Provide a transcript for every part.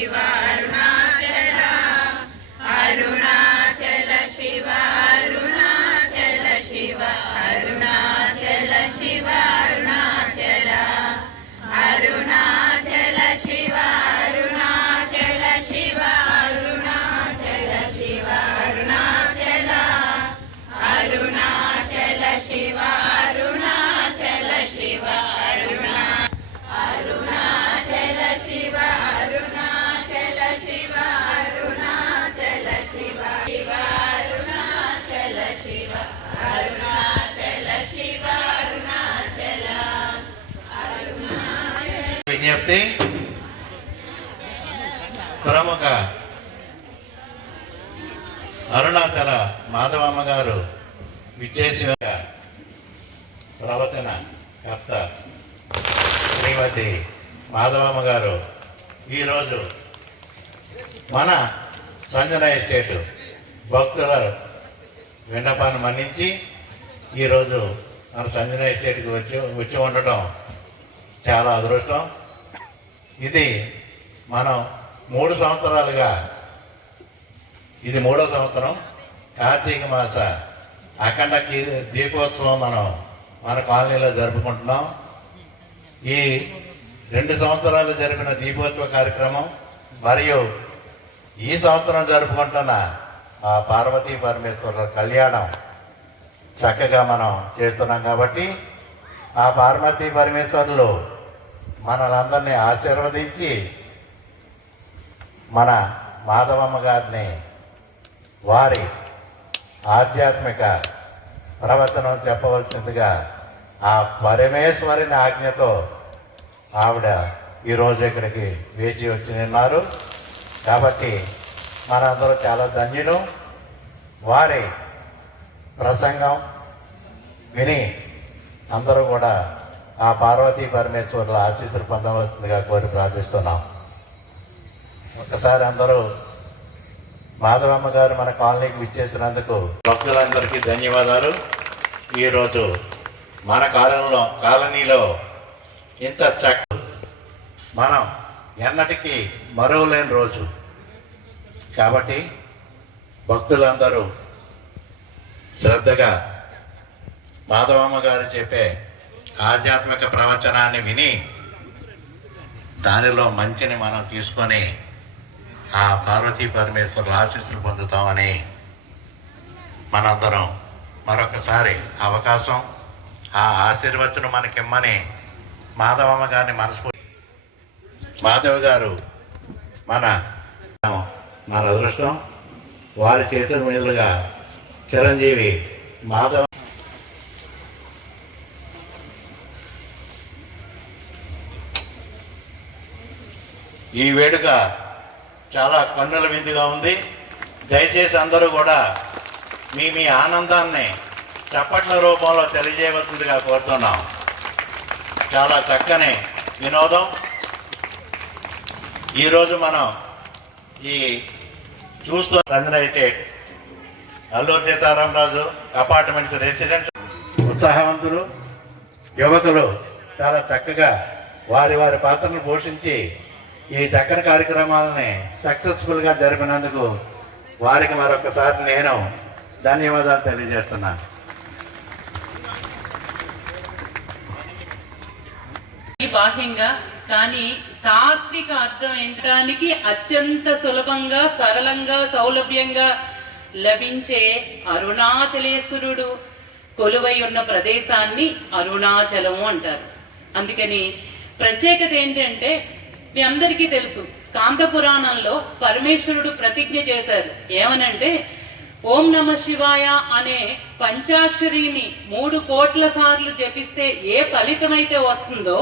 ಶಿವಾ విజ్ఞప్తి? ప్రముఖ అరుణాచల మాధవమ్మ గారు విచ్చేసిన ప్రవచన కర్త శ్రీమతి మాధవమ్మ గారు ఈరోజు మన సంజన ఎస్టేటు భక్తుల విన్నపాన్ని మన్నించి ఈరోజు మన సంజన ఎస్టేట్కి వచ్చి వచ్చి ఉండటం చాలా అదృష్టం. ఇది మనం మూడు సంవత్సరాలుగా ఇది మూడో సంవత్సరం కార్తీక మాస అఖండ కీ- దీపోత్సవం మనం మన కాలనీలో జరుపుకుంటున్నాం. ఈ రెండు సంవత్సరాలు జరిపిన దీపోత్సవ కార్యక్రమం మరియు ఈ సంవత్సరం జరుపుకుంటున్న ఆ పార్వతీ పరమేశ్వరుల కళ్యాణం చక్కగా మనం చేస్తున్నాం కాబట్టి ఆ పార్వతీ పరమేశ్వరులు మనలందరినీ ఆశీర్వదించి మన మాధవమ్మ గారిని వారి ఆధ్యాత్మిక ప్రవచనం చెప్పవలసిందిగా ఆ పరమేశ్వరిని ఆజ్ఞతో ఆవిడ ఈరోజు ఇక్కడికి వేచి వచ్చి ఉన్నారు కాబట్టి మనందరూ చాలా ధన్యులు. వారి ప్రసంగం విని అందరూ కూడా ఆ పార్వతీ పరమేశ్వరుల ఆశీస్సులు పొందవలసిందిగా కోరి ప్రార్థిస్తున్నాం. ఒకసారి అందరూ మాధవమ్మ గారు మన కాలనీకి విచ్చేసినందుకు భక్తులందరికీ ధన్యవాదాలు. ఈరోజు మన కాలంలో కాలనీలో ఇంత చక్క మనం ఎన్నటికీ మరువలేని రోజు. కాబట్టి భక్తులందరూ శ్రద్ధగా మాధవమ్మ గారు చెప్పే ఆధ్యాత్మిక ప్రవచనాన్ని విని దానిలో మంచిని మనం తీసుకొని ఆ పార్వతీ పరమేశ్వరుల ఆశీస్సులు పొందుతామని మనందరం మరొకసారి అవకాశం ఆ ఆశీర్వచనం మనకిమ్మని మాధవమ్మ గారిని మనస్ఫూర్తి మాధవ్ గారు మన మన అదృష్టం వారి చేతుల మీదుగా చిరంజీవి మాధవ ఈ వేడుక చాలా కన్నుల విందుగా ఉంది. దయచేసి అందరూ కూడా మీ మీ ఆనందాన్ని చప్పట్ల రూపంలో తెలియజేయవలసిందిగా కోరుతున్నాం. చాలా చక్కని వినోదం. ఈరోజు మనం ఈ చూస్తూ సంజనైటెడ్ అల్లూరు సీతారామరాజు అపార్ట్మెంట్స్ రెసిడెన్స్ ఉత్సాహవంతులు యువకులు చాలా చక్కగా వారి వారి పాత్రను పోషించి ఈ చక్కని కార్యక్రమాలని సక్సెస్ఫుల్గా జరిపినందుకు వారికి మరొకసారి నేను ధన్యవాదాలు తెలియజేస్తున్నాను బాహ్యంగా కానీ తాత్విక అర్థం ఏంటానికి అత్యంత సులభంగా సరళంగా సౌలభ్యంగా లభించే అరుణాచలేశ్వరుడు కొలువై ఉన్న ప్రదేశాన్ని అరుణాచలం అంటారు. అందుకని ప్రత్యేకత ఏంటంటే మీ అందరికీ తెలుసు స్కాంత పురాణంలో పరమేశ్వరుడు ప్రతిజ్ఞ చేశారు. ఏమనంటే ఓం నమ శివాయ అనే పంచాక్షరిని మూడు కోట్ల సార్లు జపిస్తే ఏ ఫలితమైతే వస్తుందో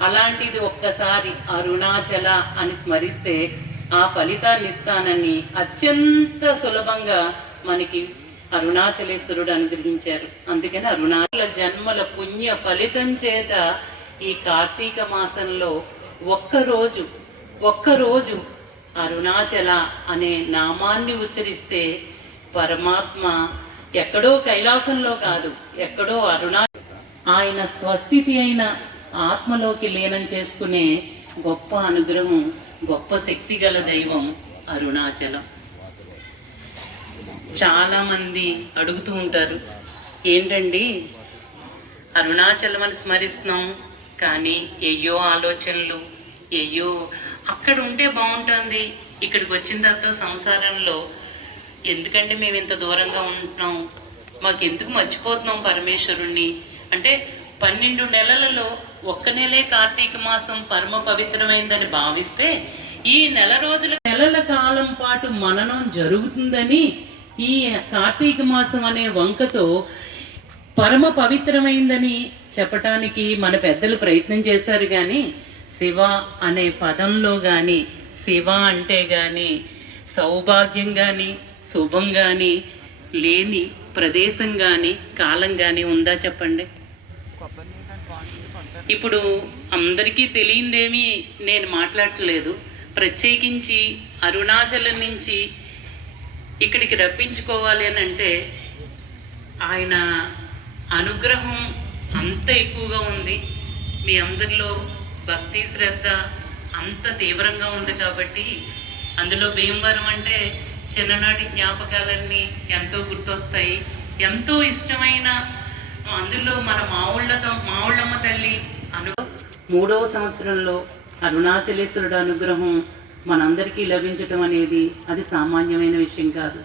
అలాంటిది ఒక్కసారి అరుణాచల అని స్మరిస్తే ఆ ఫలితాన్ని ఇస్తానని అత్యంత సులభంగా మనకి అరుణాచలేశ్వరుడు అనుగ్రహించారు. అందుకని అరుణాచల జన్మల పుణ్య ఫలితం చేత ఈ కార్తీక మాసంలో ఒక్కరోజు ఒక్కరోజు అరుణాచల అనే నామాన్ని ఉచ్చరిస్తే పరమాత్మ ఎక్కడో కైలాసంలో కాదు ఎక్కడో అరుణా ఆయన స్వస్థితి అయిన ఆత్మలోకి లీనం చేసుకునే గొప్ప అనుగ్రహం గొప్ప శక్తి గల దైవం అరుణాచలం. చాలామంది అడుగుతూ ఉంటారు ఏంటండి? అరుణాచలం అని స్మరిస్తున్నాం కానీ ఎయ్యో ఆలోచనలు ఎయ్యో అక్కడ ఉంటే బాగుంటుంది. ఇక్కడికి వచ్చిన తర్వాత సంసారంలో ఎందుకంటే మేము ఇంత దూరంగా ఉంటున్నాం మాకు ఎందుకు మర్చిపోతున్నాం పరమేశ్వరుణ్ణి? అంటే పన్నెండు నెలలలో ఒక్క నెలే కార్తీక మాసం పరమ పవిత్రమైందని భావిస్తే ఈ నెల రోజుల నెలల కాలం పాటు మననం జరుగుతుందని ఈ కార్తీక మాసం అనే వంకతో పరమ పవిత్రమైందని చెప్పటానికి మన పెద్దలు ప్రయత్నం చేశారు కానీ శివ అనే పదంలో కానీ శివ అంటే కానీ సౌభాగ్యం కానీ శుభం కానీ లేని ప్రదేశం కానీ కాలం కానీ ఉందా చెప్పండి? ఇప్పుడు అందరికీ తెలియందేమీ నేను మాట్లాడట్లేదు. ప్రత్యేకించి అరుణాచలం నుంచి ఇక్కడికి రప్పించుకోవాలి అని అంటే ఆయన అనుగ్రహం అంత ఎక్కువగా ఉంది. మీ అందరిలో భక్తి శ్రద్ధ అంత తీవ్రంగా ఉంది కాబట్టి అందులో భీమవరం అంటే చిన్ననాటి జ్ఞాపకాలన్నీ ఎంతో గుర్తొస్తాయి. ఎంతో ఇష్టమైన అందులో మన మావుళ్ళతో మావుళ్ళమ్మ తల్లి అను మూడవ సంవత్సరంలో అరుణాచలేశ్వరుడు అనుగ్రహం మనందరికీ లభించటం అనేది అది సామాన్యమైన విషయం కాదు.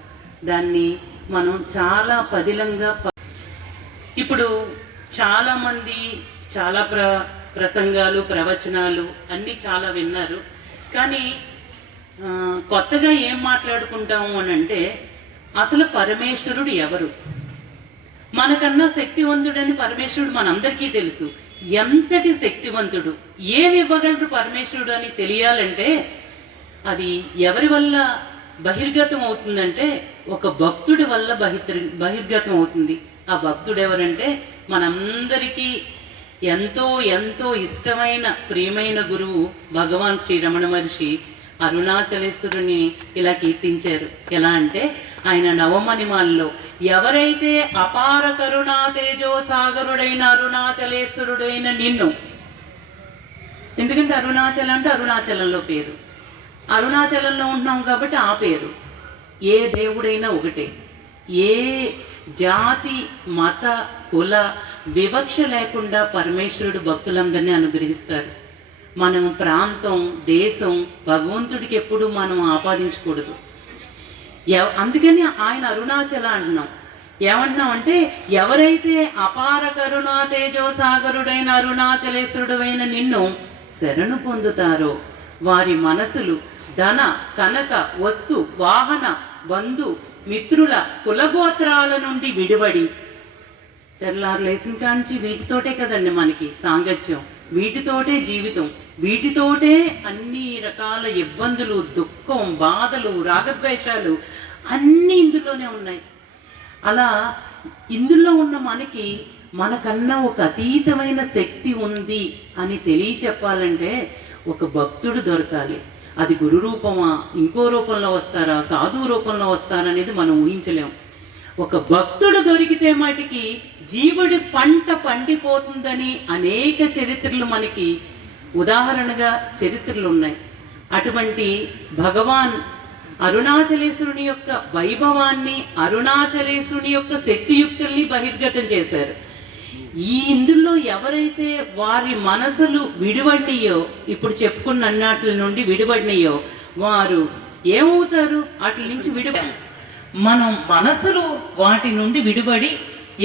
దాన్ని మనం చాలా పదిలంగా ఇప్పుడు చాలా మంది చాలా ప్ర ప్రసంగాలు ప్రవచనాలు అన్నీ చాలా విన్నారు. కానీ కొత్తగా ఏం మాట్లాడుకుంటాము అని అంటే అసలు పరమేశ్వరుడు ఎవరు? మనకన్నా శక్తివంతుడని పరమేశ్వరుడు మనందరికీ తెలుసు. ఎంతటి శక్తివంతుడు? ఏమి ఇవ్వగలడు పరమేశ్వరుడు అని తెలియాలంటే అది ఎవరి వల్ల బహిర్గతం అవుతుందంటే ఒక భక్తుడి వల్ల బహిర్ బహిర్గతం అవుతుంది ఆ భక్తుడు ఎవరంటే మనందరికీ ఎంతో ఎంతో ఇష్టమైన ప్రియమైన గురువు భగవాన్ శ్రీ రమణ మహర్షి అరుణాచలేశ్వరుని ఇలా కీర్తించారు. ఎలా అంటే ఆయన నవమణిమాల్లో ఎవరైతే అపార కరుణా తేజో సాగరుడైన అరుణాచలేశ్వరుడైన నిన్ను ఎందుకంటే అరుణాచలం అంటే అరుణాచలంలో పేరు. అరుణాచలంలో ఉంటున్నాం కాబట్టి ఆ పేరు. ఏ దేవుడైనా ఒకటే. ఏ జాతి మత కుల వివక్ష లేకుండా పరమేశ్వరుడు భక్తులందరినీ అనుగ్రహిస్తారు. మనం ప్రాంతం దేశం భగవంతుడికి ఎప్పుడు మనం ఆపాదించకూడదు. అందుకని ఆయన అరుణాచల అంటున్నాం ఏమంటున్నాం అంటే ఎవరైతే అపార కరుణా తేజో సాగరుడైన అరుణాచలేశ్వరుడైన నిన్ను శరణు పొందుతారో వారి మనసులు ధన కనక వస్తు వాహన బంధు మిత్రుల కులగోత్రాల నుండి విడివడి తెల్లారు లేచిన కాంచి వీటితోటే కదండి మనకి సాంగత్యం. వీటితోటే జీవితం. వీటితోటే అన్ని రకాల ఇబ్బందులు దుఃఖం బాధలు రాగద్వేషాలు అన్నీ ఇందులోనే ఉన్నాయి. అలా ఇందులో ఉన్న మనకి మనకన్నా ఒక అతీతమైన శక్తి ఉంది అని తెలియచెప్పాలంటే ఒక భక్తుడు దొరకాలి. అది గురు రూపమా ఇంకో రూపంలో వస్తారా సాధువు రూపంలో వస్తారా అనేది మనం ఊహించలేం. ఒక భక్తుడు దొరికితే మటుకి జీవుడి పంట పండిపోతుందని అనేక చరిత్రలు మనకి ఉదాహరణగా చరిత్రలు ఉన్నాయి. అటువంటి భగవాన్ అరుణాచలేశ్వరుని యొక్క వైభవాన్ని అరుణాచలేశ్వరుని యొక్క శక్తియుక్తుల్ని బహిర్గతం చేశారు. ఈ ఇందులో ఎవరైతే వారి మనసులు విడివడినయో ఇప్పుడు చెప్పుకున్న అన్నాట్ల నుండి విడివడినయో వారు ఏమవుతారు? వాటి నుంచి విడి మనం మనసులు వాటి నుండి విడిపడి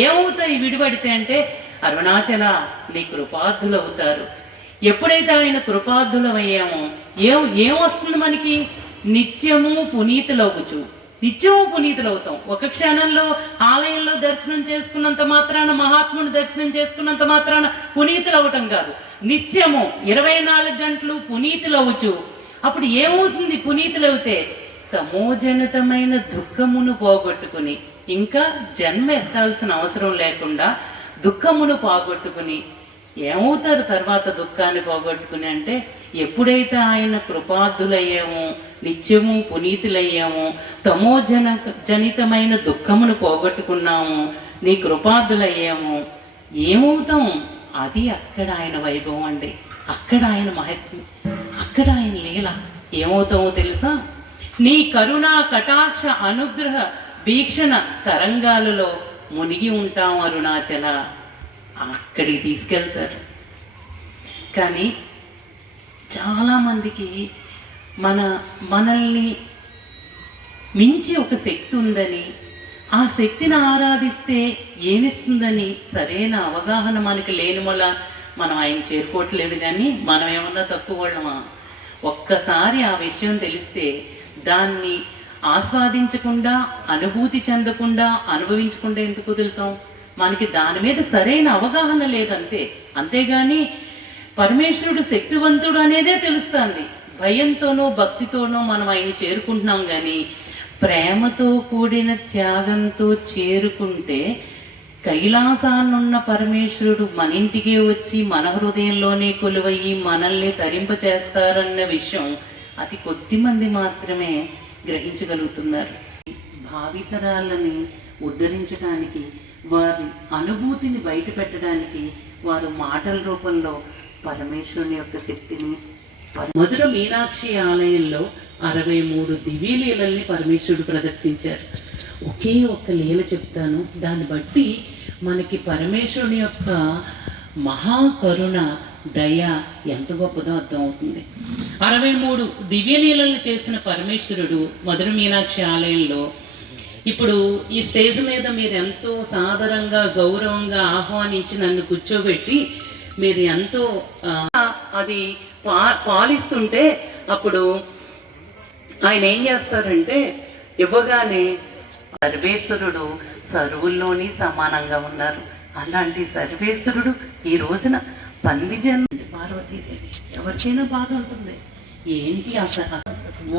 ఏమవుతాయి? విడిపడితే అంటే అరుణాచల నీ కృపార్థులు అవుతారు ఎప్పుడైతే ఆయన కృపార్థులమయ్యామో ఏం ఏం వస్తుంది మనకి? నిత్యము పునీతులవ్వచ్చు నిత్యము పునీతులవుతాం. ఒక క్షణంలో ఆలయంలో దర్శనం చేసుకున్నంత మాత్రాన మహాత్ముని దర్శనం చేసుకున్నంత మాత్రాన పునీతులవటం కాదు. నిత్యము ఇరవై నాలుగు గంటలు పునీతులవచ్చు అప్పుడు ఏమవుతుంది పునీతులవుతే? తమోజనితమైన దుఃఖమును పోగొట్టుకుని ఇంకా జన్మ ఎత్తాల్సిన అవసరం లేకుండా దుఃఖమును పోగొట్టుకుని ఏమవుతారు తర్వాత దుఃఖాన్ని పోగొట్టుకుని అంటే ఎప్పుడైతే ఆయన కృపార్థులయ్యామో నిత్యము పునీతులయ్యామో తమోజన జనితమైన దుఃఖమును పోగొట్టుకున్నాము నీ కృపార్థులయ్యాము ఏమవుతాం? అది అక్కడ ఆయన వైభవం అండి. అక్కడ ఆయన మహత్వం. అక్కడ ఆయన లీల. ఏమవుతామో తెలుసా? నీ కరుణా కటాక్ష అనుగ్రహ వీక్షణ తరంగాలలో మునిగి ఉంటాం అరుణాచల. అక్కడికి తీసుకెళ్తారు. కానీ చాలామందికి మన మనల్ని మించి ఒక శక్తి ఉందని ఆ శక్తిని ఆరాధిస్తే ఏమిస్తుందని సరైన అవగాహన మనకి లేని వల్ల మనం ఆయన చేరుకోవట్లేదు కానీ మనం ఏమన్నా తక్కువ వాళ్ళమా? ఒక్కసారి ఆ విషయం తెలిస్తే దాన్ని ఆస్వాదించకుండా అనుభూతి చెందకుండా అనుభవించకుండా ఎందుకు వదులుతాం? మనకి దాని మీద సరైన అవగాహన లేదంతే అంతేగాని పరమేశ్వరుడు శక్తివంతుడు అనేదే తెలుస్తుంది. భయంతోనూ భక్తితోనూ మనం ఆయన చేరుకుంటున్నాం కానీ ప్రేమతో కూడిన త్యాగంతో చేరుకుంటే కైలాసాన్నున్న పరమేశ్వరుడు మన ఇంటికే వచ్చి మన హృదయంలోనే కొలువయ్యి మనల్ని తరింప చేస్తారన్న విషయం అతి కొద్ది మంది మాత్రమే గ్రహించగలుగుతున్నారు. భావితరాలని ఉద్ధరించడానికి వారి అనుభూతిని బయటపెట్టడానికి వారు మాటల రూపంలో పరమేశ్వరుని యొక్క శక్తిని మధుర మీనాక్షి ఆలయంలో అరవై మూడు దివ్యలీలల్ని పరమేశ్వరుడు ప్రదర్శించారు. ఒకే ఒక్క లీల చెప్తాను. దాన్ని బట్టి మనకి పరమేశ్వరుని యొక్క మహాకరుణ దయ ఎంత గొప్పదో అర్థమవుతుంది. అరవై మూడు దివ్యలీలలు చేసిన పరమేశ్వరుడు మధుర మీనాక్షి ఆలయంలో ఇప్పుడు ఈ స్టేజ్ మీద మీరు ఎంతో సాదరంగా గౌరవంగా ఆహ్వానించి నన్ను కూర్చోబెట్టి మీరు ఎంతో అది పా పాలిస్తుంటే అప్పుడు ఆయన ఏం చేస్తారంటే ఇవ్వగానే సర్వేశ్వరుడు సరువుల్లోని సమానంగా ఉన్నారు. అలాంటి సర్వేశ్వరుడు ఈ రోజున పంది జన్మ పార్వతీదేవి. ఎవరికైనా బాధ ఉంటుంది. ఏంటి అసలు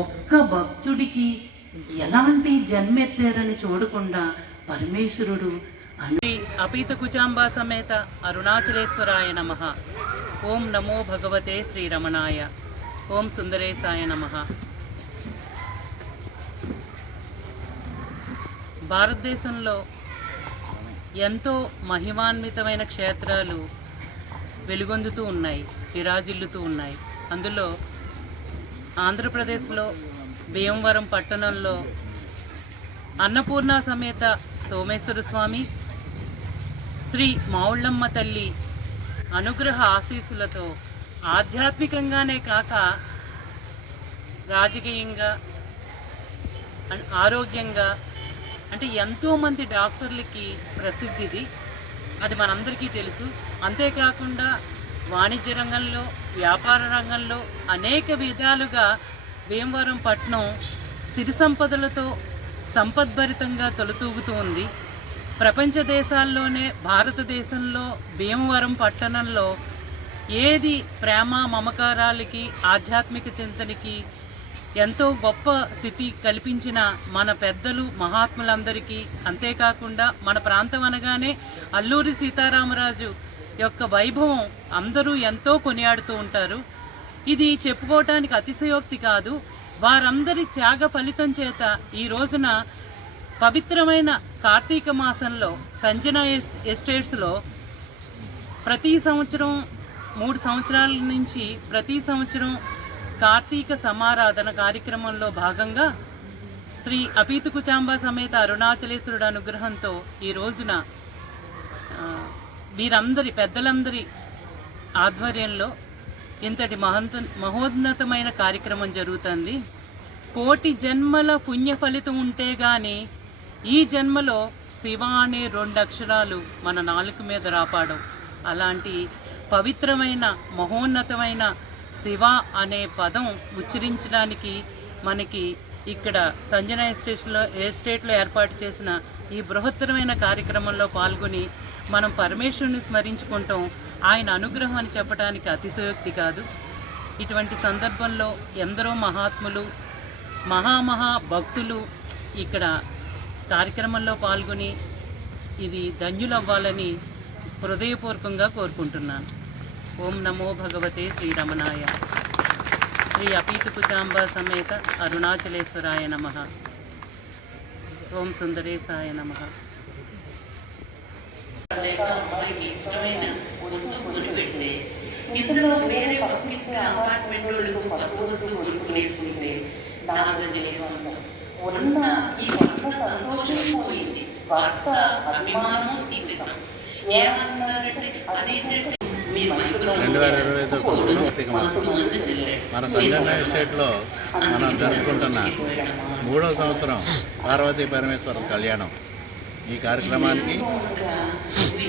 ఒక్క భక్తుడికి ఎలాంటి జన్మెత్తారని చూడకుండా పరమేశ్వరుడు శ్రీ అపీత కుచాంబా సమేత అరుణాచలేశ్వరాయ నమ. ఓం నమో భగవతే శ్రీరమణాయ. ఓం సుందరేశాయ నమ. భారతదేశంలో ఎంతో మహిమాన్వితమైన క్షేత్రాలు వెలుగొందుతూ ఉన్నాయి విరాజిల్లుతూ ఉన్నాయి. అందులో ఆంధ్రప్రదేశ్లో భీమవరం పట్టణంలో అన్నపూర్ణ సమేత సోమేశ్వర స్వామి శ్రీ మావుళ్ళమ్మ తల్లి అనుగ్రహ ఆశీస్సులతో ఆధ్యాత్మికంగానే కాక రాజకీయంగా అండ్ ఆరోగ్యంగా అంటే ఎంతోమంది డాక్టర్లకి ప్రసిద్ధిది అది మనందరికీ తెలుసు. అంతేకాకుండా వాణిజ్య రంగంలో వ్యాపార రంగంలో అనేక విధాలుగా భీమవరం పట్నం సిరి సంపదలతో సంపద్భరితంగా తొలతూగుతూ ఉంది. ప్రపంచ దేశాల్లోనే భారతదేశంలో భీమవరం పట్టణంలో ఏది ప్రేమ మమకారాలకి ఆధ్యాత్మిక చింతనకి ఎంతో గొప్ప స్థితి కల్పించిన మన పెద్దలు మహాత్ములందరికీ అంతేకాకుండా మన ప్రాంతం అనగానే అల్లూరి సీతారామరాజు యొక్క వైభవం అందరూ ఎంతో కొనియాడుతూ ఉంటారు. ఇది చెప్పుకోవటానికి అతిశయోక్తి కాదు. వారందరి త్యాగ ఫలితం చేత ఈ రోజున పవిత్రమైన కార్తీక మాసంలో సంజన ఎస్- ఎస్టేట్స్లో ప్రతి సంవత్సరం మూడు సంవత్సరాల నుంచి ప్రతి సంవత్సరం కార్తీక సమారాధన కార్యక్రమంలో భాగంగా శ్రీ అపీతు కుచాంబ సమేత అరుణాచలేశ్వరుడు అనుగ్రహంతో ఈ రోజున వీరందరి పెద్దలందరి ఆధ్వర్యంలో ఇంతటి మహంత మహోన్నతమైన కార్యక్రమం జరుగుతుంది. కోటి జన్మల పుణ్య ఫలితం ఉంటే కానీ ఈ జన్మలో శివ అనే రెండు అక్షరాలు మన నాలుక మీద రాపాడం అలాంటి పవిత్రమైన మహోన్నతమైన శివ అనే పదం ఉచ్చరించడానికి మనకి ఇక్కడ సంజన ఎస్టేట్లో ఎస్టేట్లో ఏర్పాటు చేసిన ఈ బృహత్తరమైన కార్యక్రమంలో పాల్గొని మనం పరమేశ్వరుని స్మరించుకుంటాం. ఆయన అనుగ్రహం అని చెప్పడానికి అతిశయోక్తి కాదు. ఇటువంటి సందర్భంలో ఎందరో మహాత్ములు మహామహా భక్తులు ఇక్కడ కార్యక్రమంలో పాల్గొని ఇది ధన్యులవ్వాలని హృదయపూర్వకంగా కోరుకుంటున్నాను. ఓం నమో భగవతే శ్రీరమణాయ శ్రీ అపీతు కుచాంబ సమేత అరుణాచలేశ్వరాయ నమ. ఓం సుందరేశాయ నమ. ఇందులో వేరే పక్కింటి అపార్ట్మెంట్ వాళ్ళకు కొత్త వస్తువు కొనుక్కునేసుకుంటే నాగజలేమంతా ఉన్న ఈ భర్త సంతోషం పోయింది భర్త అభిమానం తీసేసాం ఏమన్నారంటే అదేంటంటే రెండు వేల ఇరవై ఐదో సంవత్సరం కార్తీక మాసం మన సంజన ఎస్టేట్లో మనం జరుపుకుంటున్న మూడవ సంవత్సరం పార్వతీ పరమేశ్వరం కళ్యాణం ఈ కార్యక్రమానికి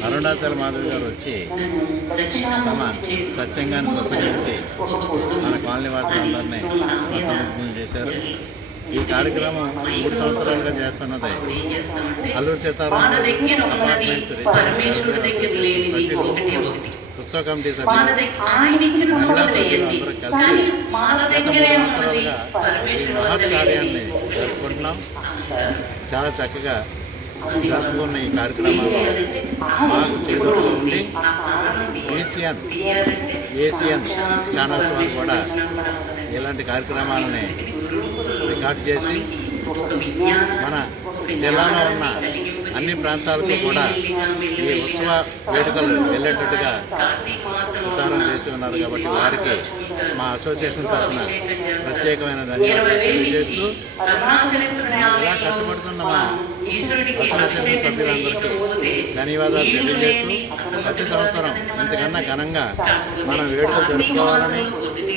అరుణాచల్ మాధవి గారు వచ్చి తమ సత్యంగాన్ని ప్రసంగించి మన కాలనీ వాసులందరినీ మతముగ్ధులను చేశారు. ఈ కార్యక్రమం మూడు సంవత్సరాలుగా చేస్తున్నది. అల్లూరు సీతారాం అపార్ట్మెంట్స్ ఉత్సవ కమిటీ సభ్యులు మహిళా అందరూ కలిసి గత మూడు సంవత్సరాలుగా ఈ మహత్ కార్యాన్ని. జరుపుకుంటున్నాం. చాలా చక్కగా జరుపుకున్న ఈ కార్యక్రమాలు మాకు చేదోడుగా ఉండి ఏసియన్ ఏసియన్ ఛానల్స్ వారు కూడా ఇలాంటి కార్యక్రమాలని రికార్డ్ చేసి మన జిల్లాలో ఉన్న అన్ని ప్రాంతాలకు కూడా ఈ ఉత్సవ వేడుకలు వెళ్ళేటట్టుగా ప్రచారం చేసి ఉన్నారు కాబట్టి వారికి మా అసోసియేషన్ తరఫున ప్రత్యేకమైన ధన్యవాదాలు తెలియజేస్తూ ఇలా కష్టపడుతున్న మా అసోసియేషన్ సభ్యులందరికీ ధన్యవాదాలు తెలియజేస్తూ ప్రతి సంవత్సరం ఇంతకన్నా ఘనంగా మనం వేడుకలు జరుపుకోవాలని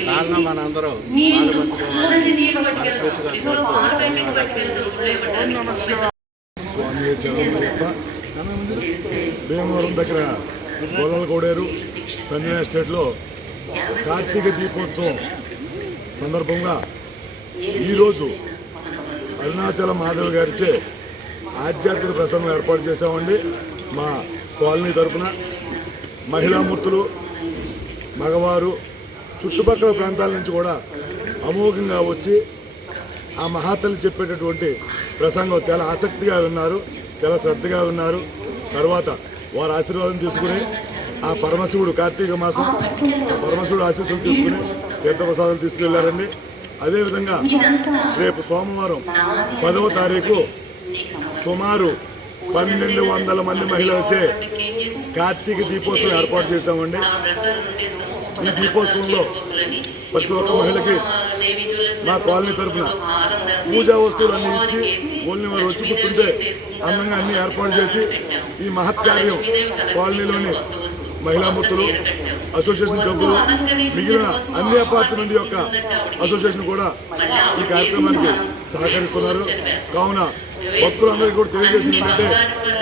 దానిలో మనందరూ పాల్గొంచుకోవాలని మనస్ఫూర్తిగా కోరుతూ ధన్యవాదాలు. స్వామి చంద్రమయ్యప్ప భీమవరం దగ్గర గొల్లల కోడేరు సంజన ఎస్టేట్లో కార్తీక దీపోత్సవం సందర్భంగా ఈరోజు అరుణాచల మాధవ్ గారిచే ఆధ్యాత్మిక ప్రసంగం ఏర్పాటు చేశామండి. మా కాలనీ తరపున మహిళామూర్తులు మగవారు చుట్టుపక్కల ప్రాంతాల నుంచి కూడా అమోఘంగా వచ్చి ఆ మహాతల్లి చెప్పేటటువంటి ప్రసంగం చాలా ఆసక్తిగా విన్నారు చాలా శ్రద్ధగా విన్నారు. తర్వాత వారి ఆశీర్వాదం తీసుకుని ఆ పరమశివుడు కార్తీక మాసం ఆ పరమశివుడు ఆశీస్సులు తీసుకుని తీర్థప్రసాదాలు తీసుకెళ్ళారండి. అదేవిధంగా రేపు సోమవారం పదవ తారీఖు సుమారు పన్నెండు వందల మంది మహిళలచే కార్తీక దీపోత్సవం ఏర్పాటు చేశామండి. ఈ దీపోత్సవంలో ప్రతి ఒక్క మహిళకి మా కాలనీ తరఫున పూజా వస్తువులన్నీ ఇచ్చి ఓన్లీ వారు వచ్చి కూర్చుంటే అందంగా అన్ని ఏర్పాటు చేసి ఈ మహత్కార్యం కాలనీలోని మహిళామూర్తులు అసోసియేషన్ సభ్యులు మిగిలిన అన్ని అపార్ట్మెంట్ యొక్క అసోసియేషన్ కూడా ఈ కార్యక్రమానికి సహకరిస్తున్నారు. కావున భక్తులందరికీ కూడా తెలియజేసింది ఏంటంటే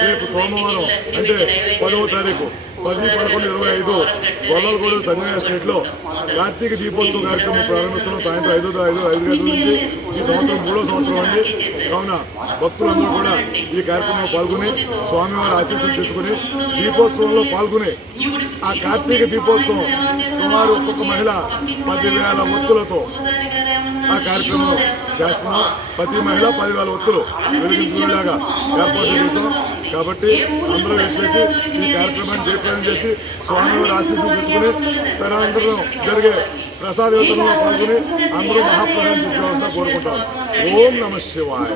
రేపు సోమవారం అంటే పదవ తారీఖు పది పదకొండు ఇరవై ఐదు గొల్లలగూడ సంజయ స్టేట్లో కార్తీక దీపోత్సవ కార్యక్రమం ప్రారంభిస్తున్నాం. సాయంత్రం ఐదు ఐదు ఐదు గంటల నుంచి ఈ సంవత్సరం మూడో సంవత్సరం అండి. కావున భక్తులందరూ కూడా ఈ కార్యక్రమంలో పాల్గొని స్వామివారి ఆశీస్సులు తీసుకుని దీపోత్సవంలో పాల్గొని ఆ కార్తీక దీపోత్సవం సుమారు ఒక్కొక్క మహిళ పదివేల ఒత్తులతో ఆ కార్యక్రమం చేస్తున్నాం. ప్రతి మహిళ పదివేల ఒత్తులు వెలిగించుకునేలాగా ఏర్పాటు చేశాం. కాబట్టి అందరూ వచ్చేసి ఈ కార్యక్రమాన్ని జయప్రదం చేసి స్వామివారి ఆశీస్సులు తీసుకుని తదనంతరం జరిగే ప్రసాద వితరణలో పాల్గొని అందరూ మహాప్రసాదం తీసుకోవాలని కోరుకుంటాం. ఓం నమ శివాయ.